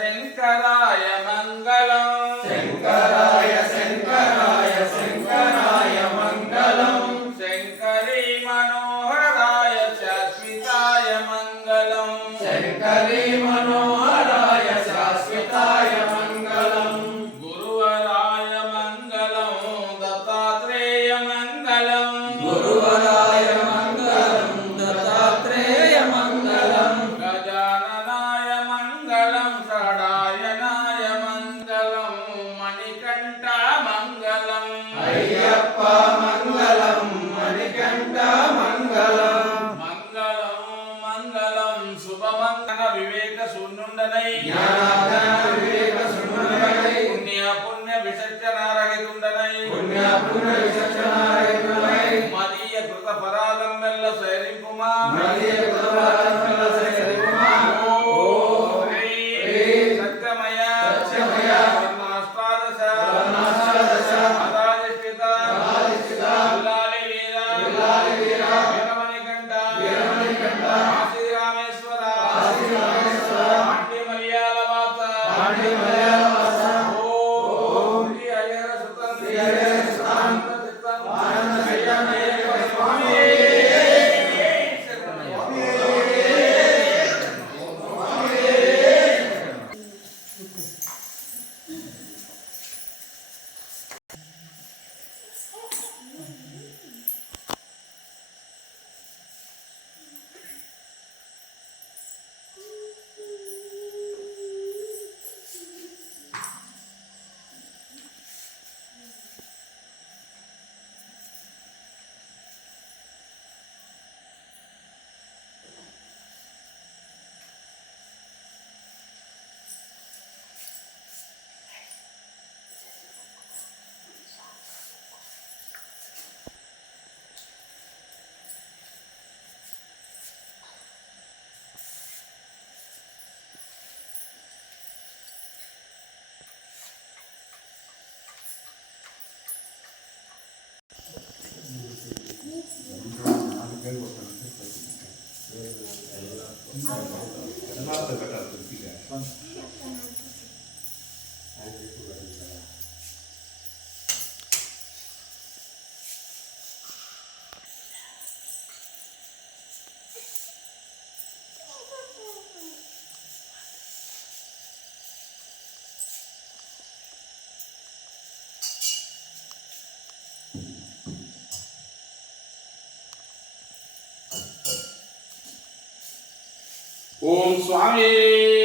శంకరాయ మంగళం. శంకరాయ శంకరాయ శంకరాయ మంగళం. శంకరీ మనోహరాయ శాశ్వతాయ మంగళం. శంకరీ వివేక శూన్యుండనై. జ్ఞాన వివేక శూన్యుండనై. Gracias. 我们双方。